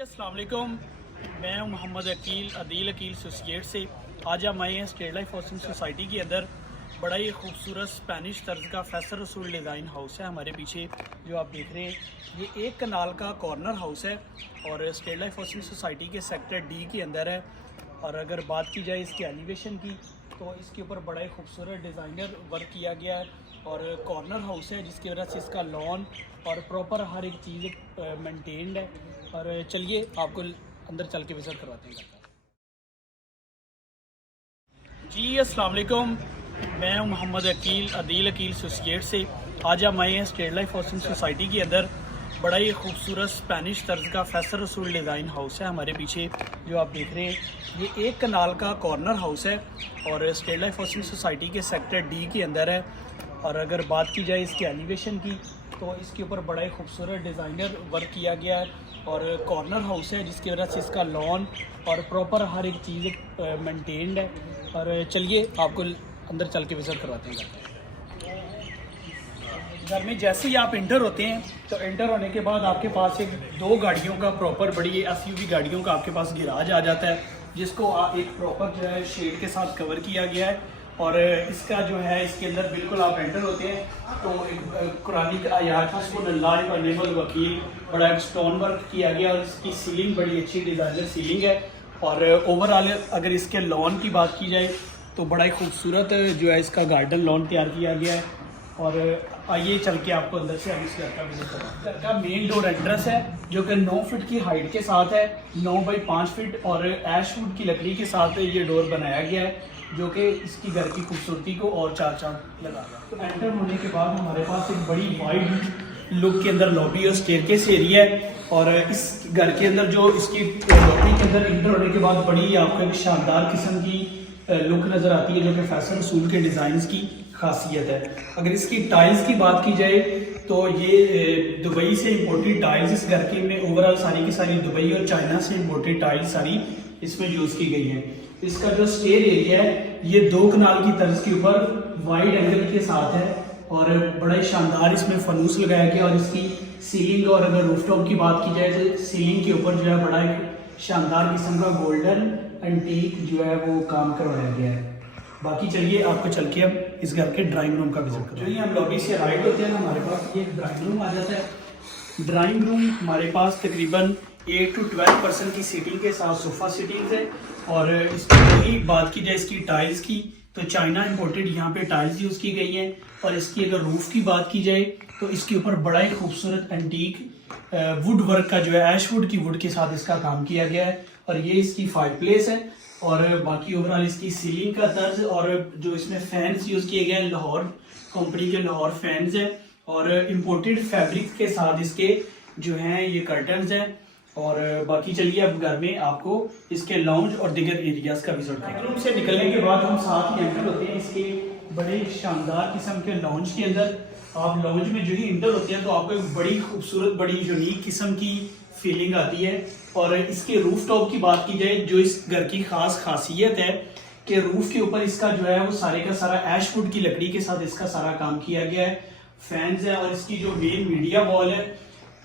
अस्सलाम वालेकुम, मैं हूं मोहम्मद अदील अकील एसोसिएट से। आज हम आए हैं स्टेट लाइफ हाउसिंग सोसाइटी के अंदर। बड़ा ही खूबसूरत स्पेनिश तर्ज का फैसल रसूल डिज़ाइन हाउस है हमारे पीछे जो आप देख रहे हैं। ये एक कनाल का कॉर्नर हाउस है और स्टेट लाइफ हाउसिंग सोसाइटी के सेक्टर डी के अंदर है। और अगर बात की जाए इसके एलिवेशन की तो इसके ऊपर बड़ा ही खूबसूरत डिज़ाइनर वर्क किया गया है और कॉर्नर हाउस है जिसकी वजह से इसका लॉन और प्रॉपर हर एक चीज़ मेंटेन्ड है। और चलिए आपको अंदर चल के विज़िट करवाते हैं। जी अस्सलाम वालेकुम, मैं हूं मोहम्मद अदील अकील एसोसिएट से। आज हम आए हैं स्टेट लाइफ हाउसिंग सोसाइटी के अंदर। बड़ा ही खूबसूरत स्पेनिश तर्ज का फैसल रसूल डिज़ाइन हाउस है हमारे पीछे जो आप देख रहे हैं। ये एक कनाल का कॉर्नर हाउस है और स्टेट लाइफ हाउसिंग सोसाइटी के सेक्टर डी के अंदर है। और अगर बात की जाए इसके एलिवेशन की तो इसके ऊपर बड़ा ही खूबसूरत डिज़ाइनर वर्क किया गया है और कॉर्नर हाउस है जिसकी वजह से इसका लॉन और प्रॉपर हर एक चीज़ मेंटेन्ड है। और चलिए आपको अंदर चल के विज़िट करवाते हैं। घर में जैसे ही आप इंटर होते हैं तो इंटर होने के बाद आपके पास एक दो गाड़ियों का प्रॉपर बड़ी एसयूवी गाड़ियों का आपके पास गिराज आ जाता है जिसको एक प्रॉपर जो है शेड के साथ कवर किया गया है। और इसका जो है इसके अंदर बिल्कुल आप एंटर होते हैं तो एक कुरानी आयात वकील बड़ा एक स्टोन वर्क किया गया और इसकी सीलिंग बड़ी अच्छी डिज़ाइनर सीलिंग है। और ओवरऑल अगर इसके लॉन की बात की जाए तो बड़ा ही खूबसूरत जो है इसका गार्डन लॉन तैयार किया गया है। और आइए चल के आपको अंदर से इस घर का विजिट करें। घर का मेन डोर एंट्रेंस है जो कि 9 फीट की हाइट के साथ है, 9 बाई 5 फीट और ऐशवुड की लकड़ी के साथ ये डोर बनाया गया है जो कि इसकी घर की खूबसूरती को और चार चांद लगा गया। तो एंटर होने के बाद हमारे पास एक बड़ी वाइड लुक के अंदर लॉबी और स्टेयरकेस एरिया है। और इस घर के अंदर जो इसकी लॉबी के अंदर एंटर होने के बाद बड़ी आपको एक शानदार किस्म की लुक नज़र आती है जो कि फैसल रसूल के डिज़ाइन की खासियत है। अगर इसकी टाइल्स की बात की जाए तो ये दुबई से इम्पोर्टेड टाइल्स इस घर के में ओवरऑल सारी की सारी दुबई और चाइना से इम्पोर्टेड टाइल्स सारी इसमें यूज़ की गई हैं। इसका जो स्टेयर एरिया है ये 2 कनाल की तर्ज के ऊपर वाइड एंगल के साथ है और बड़ा ही शानदार इसमें फनूस लगाया गया। और इसकी सीलिंग और अगर रूफटॉप की बात की जाए तो सीलिंग के ऊपर जो है बड़ा एक शानदार किस्म का गोल्डन एंटीक जो है वो काम करवाया गया है। बाकी चलिए आपको चल के अब इस घर के ड्राइंग रूम का विजिट करें। जो ही हम लॉबी से राइट होते हैं हमारे पास ये ड्राइंग रूम आ जाता है। ड्राइंग रूम हमारे पास तकरीबन 8 to 12% की सीटिंग के साथ सोफ़ा सीटिंग्स है। और इसकी बात की जाए इसकी टाइल्स की तो चाइना इंपोर्टेड यहाँ पे टाइल्स यूज़ की गई हैं। और इसकी अगर रूफ़ की बात की जाए तो इसके ऊपर बड़ा ही खूबसूरत एंटीक वुड वर्क का जो है ऐशवुड की वुड के साथ इसका काम किया गया है। और ये इसकी फायर प्लेस है। और बाकी ओवरऑल इसकी सीलिंग का तर्ज और जो इसमें फैंस यूज़ किए गए हैं लाहौर कंपनी के लाहौर फैंस हैं और इम्पोर्टेड फैब्रिक के साथ इसके जो हैं ये कर्टन्स हैं। और बाकी चलिए अब घर में आपको इसके लाउंज और दीगर एरियाज का विजिट करें। रूम से निकलने के बाद हम साथ ही एंटर होते हैं इसके बड़े शानदार किस्म के लाउंज के अंदर। आप लाउंज में जो ही एंटर होते हैं तो आपको एक बड़ी खूबसूरत बड़ी यूनिक किस्म की फीलिंग आती है। और इसके रूफ टॉप की बात की जाए जो इस घर की खास खासियत है कि रूफ के ऊपर इसका जो है वो सारे का सारा ऐशवुड की लकड़ी के साथ इसका सारा काम किया गया है। फैंस है और इसकी जो मेन मीडिया वॉल है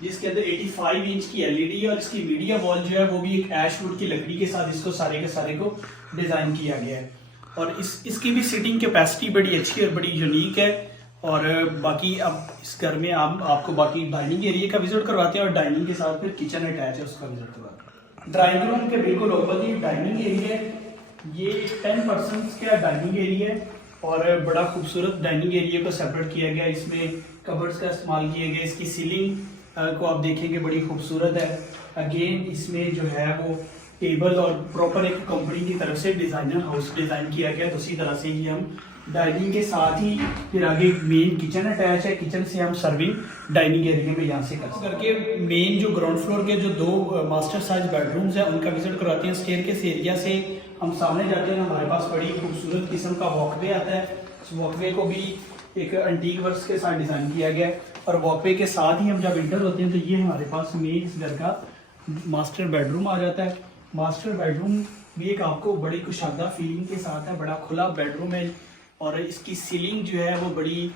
जिसके अंदर 85 इंच की एलईडी है और इसकी मीडिया वॉल जो है वो भी एक ऐशवुड की लकड़ी के साथ इसको सारे के सारे को डिज़ाइन किया गया है। और इसकी भी सीटिंग कैपेसिटी बड़ी अच्छी और बड़ी यूनिक है। और बाकी अब इस घर में आपको बाकी डाइनिंग एरिया का विजिट करवाते हैं और डाइनिंग के साथ फिर किचन अटैच है उसका विजिट करवाते हैं। ड्राइंग रूम के बिल्कुल ऊपर ही डाइनिंग एरिया है। ये 10% का डाइनिंग एरिया है और बड़ा खूबसूरत डाइनिंग एरिया को सेपरेट किया गया। इसमें कबर्ड्स का इस्तेमाल किया गया। इसकी सीलिंग को आप देखेंगे बड़ी खूबसूरत है। अगेन इसमें जो है वो टेबल और प्रॉपर एक कंपनी की तरफ से डिज़ाइनर हाउस डिज़ाइन किया गया। तो उसी तरह से ही हम डाइनिंग के साथ ही फिर आगे मेन किचन अटैच है। किचन से हम सर्विंग डाइनिंग एरिया में यहाँ से करके मेन जो ग्राउंड फ्लोर के जो 2 मास्टर साइज बेडरूम्स हैं उनका विजिट करवाते हैं। स्टेयरकेस एरिया से हम सामने जाते हैं हमारे पास बड़ी खूबसूरत किस्म का वॉकवे आता है। उस वॉकवे को भी एक एंटीक वर्क्स के साथ डिज़ाइन किया गया है। और वॉकवे के साथ ही हम जब इंटर होते हैं तो ये हमारे पास मेन इस घर का मास्टर बेडरूम आ जाता है। मास्टर बेडरूम भी एक आपको बड़ी कुशादा फीलिंग के साथ है। बड़ा खुला बेडरूम है और इसकी सीलिंग जो है वो बड़ी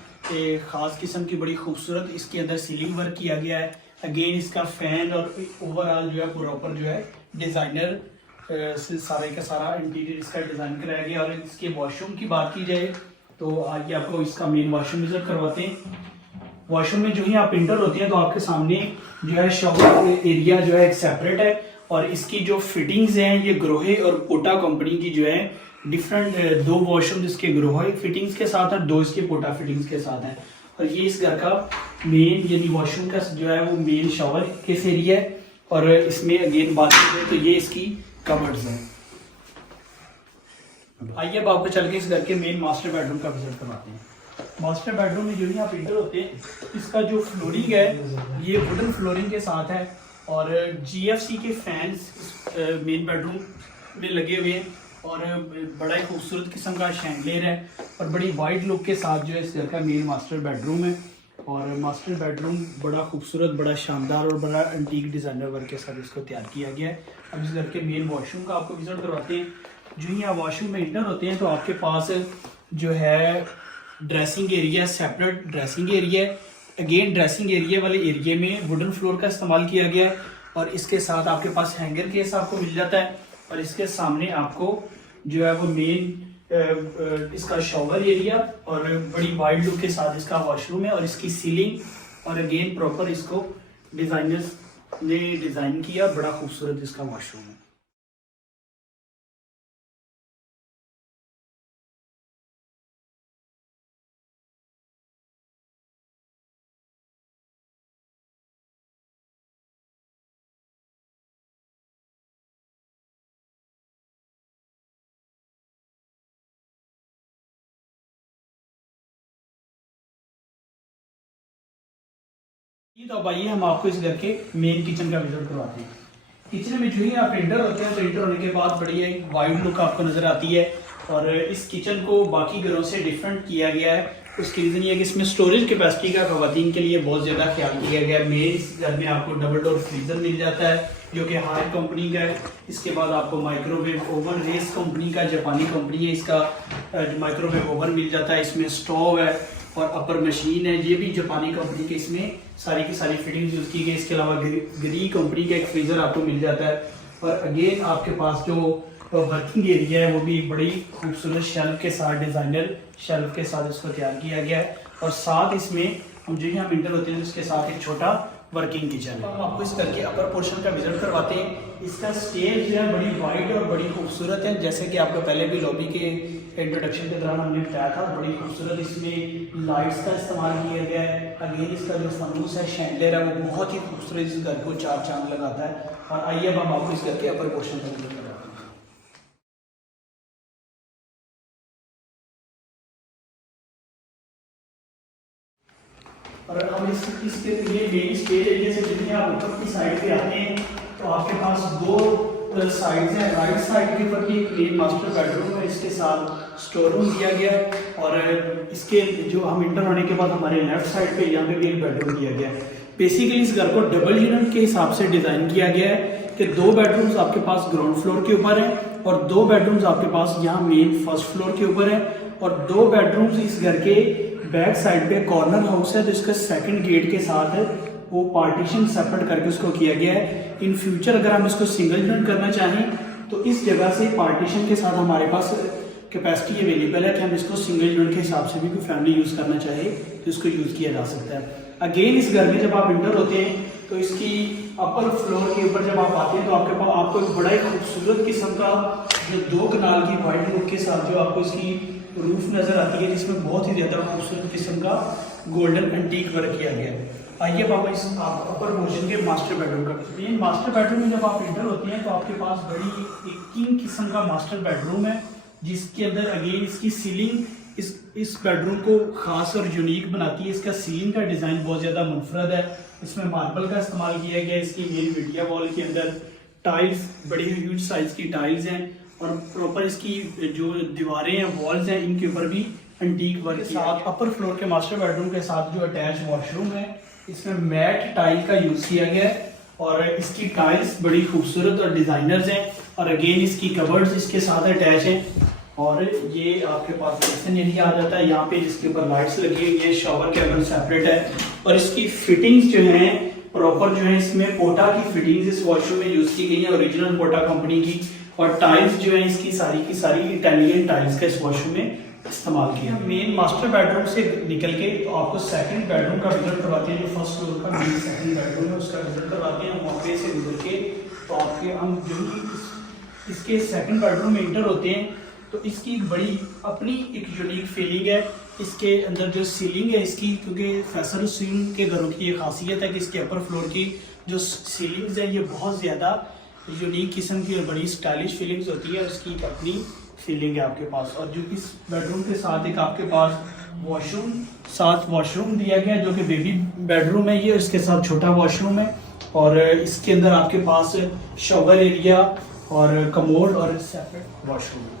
ख़ास किस्म की बड़ी खूबसूरत इसके अंदर सीलिंग वर्क किया गया है। अगेन इसका फैन और ओवरऑल जो है प्रॉपर जो है डिज़ाइनर से सारे का सारा इंटीरियर इसका डिज़ाइन कराया गया। और इसके वॉशरूम की बात की जाए तो आगे आपको इसका मेन वॉशरूम विजिट करवाते हैं। वॉशरूम में जो ही आप इंटर होते हैं तो आपके सामने जो है शॉवर एरिया जो है एक सेपरेट है, और इसकी जो फिटिंग्स हैं ये ग्रोहे और पोटा कंपनी की जो है डिफरेंट, दो वॉशरूम जिसके ग्रोहे फिटिंग्स के साथ है, दो इसके पोटा फिटिंग्स के साथ है। और ये इस घर का मेन यानी वॉशरूम का जो है वो मेन शॉवर केस एरिया है। और इसमें अगेन बात करें तो ये इसकी कबर्ड्स हैं। आइए अब आपको चल के इस घर के मेन मास्टर बेडरूम का विजिट करवाते हैं। मास्टर बेडरूम में जो ही आप इंटर होते हैं, इसका जो फ्लोरिंग है ये वुडन फ्लोरिंग के साथ है, और GFC के फैंस मेन बेडरूम में लगे हुए हैं, और बड़ा ही खूबसूरत किस्म का शैंडलियर है, और बड़ी वाइड लुक के साथ जो है इस घर का मेन मास्टर बेडरूम है। और मास्टर बेडरूम बड़ा खूबसूरत, बड़ा शानदार और बड़ा एंटीक डिज़ाइनर वर्क के साथ इसको तैयार किया गया है। अब इस घर के मेन वॉशरूम का आपको विजिट करवाते हैं। जो ही आप वॉशरूम में इंटर होते हैं तो आपके पास जो है dressing area, separate dressing area है। अगेन ड्रेसिंग एरिया वाले एरिया में वुडन फ्लोर का इस्तेमाल किया गया है, और इसके साथ आपके पास हैंगर केस आपको मिल जाता है। और इसके सामने आपको जो है वो मेन इसका शॉवर एरिया और बड़ी वाइड लुक के साथ इसका वॉशरूम है, और इसकी सीलिंग और अगेन प्रॉपर इसको डिज़ाइनर्स ने डिज़ाइन किया, बड़ा खूबसूरत इसका वॉशरूम है। तो अब आइए हम आपको इस घर के मेन किचन का विजिट करवाते हैं। किचन में जो ही आप एंटर होते हैं तो एंटर होने के बाद बड़ी एक वाइड लुक आपको नजर आती है, और इस किचन को बाकी घरों से डिफरेंट किया गया है। उसकी रीज़न ये है कि इसमें स्टोरेज कैपेसिटी का खवातीन के लिए बहुत ज़्यादा ख्याल किया गया है। मेन इस घर में आपको डबल डोर फ्रीजर मिल जाता है जो कि हायर कंपनी का है। इसके बाद आपको माइक्रोवेव ओवन, रेस कंपनी का, जापानी कंपनी है, इसका माइक्रोवेव ओवन मिल जाता है। इसमें स्टोव है और अपर मशीन है, ये भी जापानी कंपनी के इसमें सारी की सारी फिटिंग्स यूज़ की गई। इसके अलावा ग्री कंपनी का एक फ्रीज़र आपको मिल जाता है। और अगेन आपके पास जो वर्किंग एरिया है वो भी बड़ी खूबसूरत शेल्फ के साथ, डिज़ाइनर शेल्फ के साथ इसको तैयार किया गया है। और साथ इसमें हम जो हम इंटर होते हैं उसके साथ एक छोटा वर्किंग किचन है। हम आपको इस घर के अपर पोर्शन का विजिट करवाते हैं। इसका स्टेज जो है बड़ी वाइड और बड़ी खूबसूरत है, जैसे कि आपको पहले भी लॉबी के इंट्रोडक्शन के दौरान हमने बताया था। बड़ी खूबसूरत इसमें लाइट्स का इस्तेमाल किया गया है। अगेन इसका जो फनूस है, शैंडलियर है, वो बहुत ही खूबसूरत इस घर को चार चांद लगाता है। और आइए अब हम आपको इस घर के अपर पोर्शन का विजिट करवाते हैं। और हम इसके लिए मेन स्टेज एरिया से जितने आप ऊपर की साइड पे आते हैं तो आपके पास दो साइड्स हैं। राइट साइड के ऊपर भी एक मेन मास्टर बेडरूम है, इसके साथ स्टोर रूम दिया गया है। और इसके जो हम इंटर होने के बाद हमारे लेफ्ट साइड पे यहाँ पे भी एक बेडरूम दिया गया है। बेसिकली इस घर को डबल यूनिट के हिसाब से डिज़ाइन किया गया है कि दो बेडरूम्स आपके पास ग्राउंड फ्लोर के ऊपर है और दो बेडरूम्स आपके पास यहाँ मेन फर्स्ट फ्लोर के ऊपर है। और दो बेडरूम्स इस घर के बैक साइड पे कॉर्नर हाउस है, तो इसका सेकंड गेट के साथ वो पार्टीशन सेपरेट करके उसको किया गया है। इन फ्यूचर अगर हम इसको सिंगल यूनिट करना चाहें तो इस जगह से पार्टीशन के साथ हमारे पास कैपेसिटी अवेलेबल है कि हम इसको सिंगल यूनिट के हिसाब से भी कोई फैमिली यूज़ करना चाहे तो इसको यूज़ किया जा सकता है। अगेन इस घर में जब आप इंटर होते हैं तो इसकी अपर फ्लोर के ऊपर जब आप आते हैं तो आपको एक बड़ा ही खूबसूरत किस्म का जो दो कनाल की वाइड लुक के साथ जो आपको इसकी रूफ नजर आती है, जिसमें बहुत ही ज़्यादा खूबसूरत किस्म का गोल्डन एंटीक वर्क किया गया है। आइए अब आप अपर पोर्शन के मास्टर बेडरूम का मेन मास्टर बेडरूम में जब आप इंटर होते हैं तो आपके पास बड़ी एक किंग किस्म का मास्टर बेडरूम है, जिसके अंदर अगेन इसकी सीलिंग इस बेडरूम को खास और यूनिक बनाती है। इसका सीलिंग का डिज़ाइन बहुत ज़्यादा मुनफरद है। इसमें मार्बल का इस्तेमाल किया गया है। इसकी मेन मीडिया वॉल के अंदर टाइल्स, बड़ी ह्यूज साइज की टाइल्स हैं, और प्रॉपर इसकी जो दीवारें हैं, वॉल्स हैं, इनके ऊपर भी एंटीक वर्क के साथ अपर फ्लोर के मास्टर बेडरूम के साथ जो अटैच वॉशरूम है इसमें मैट टाइल का यूज़ किया गया है। और इसकी टाइल्स बड़ी खूबसूरत और डिज़ाइनर्स हैं। और अगेन इसकी कबर्ड्स इसके साथ अटैच हैं। और ये आपके पास किचन एरिया आ जाता है यहाँ पे, जिसके ऊपर लाइट्स लगी हुई है, शॉवर कैबिन सेपरेट है। और इसकी फिटिंग्स जो हैं प्रॉपर जो है इसमें पोटा की फिटिंग्स इस वॉशरूम में यूज की गई है, ओरिजिनल पोटा कंपनी की। और टाइल्स जो है इसकी सारी की सारी इटालियन टाइल्स का इस वॉशरूम में इस्तेमाल किया। मेन मास्टर बेडरूम से निकल के तो आपको सेकंड बेडरूम का विजिट करवाते हैं, जो फर्स्ट फ्लोर का मेन सेकंड बेडरूम है उसका विजिट करवाते हैं। मौके से गुजर के तो आपके हम जो इसके सेकंड बेडरूम में इंटर होते हैं तो इसकी बड़ी अपनी एक यूनिक फीलिंग है। इसके अंदर जो सीलिंग है इसकी, क्योंकि फैसल सीलिंग के घरों की ये खासियत है कि इसके अपर फ्लोर की जो सीलिंग्स है ये बहुत ज़्यादा यूनिक किस्म की और बड़ी स्टाइलिश फीलिंग्स होती है। उसकी एक अपनी फीलिंग है आपके पास। और जो कि इस बेडरूम के साथ एक आपके पास वॉशरूम दिया गया है, जो कि बेबी बेडरूम है ये, इसके साथ छोटा वॉशरूम है। और इसके अंदर आपके पास शॉवर एरिया और कमोड और सेपरेट वॉशरूम है।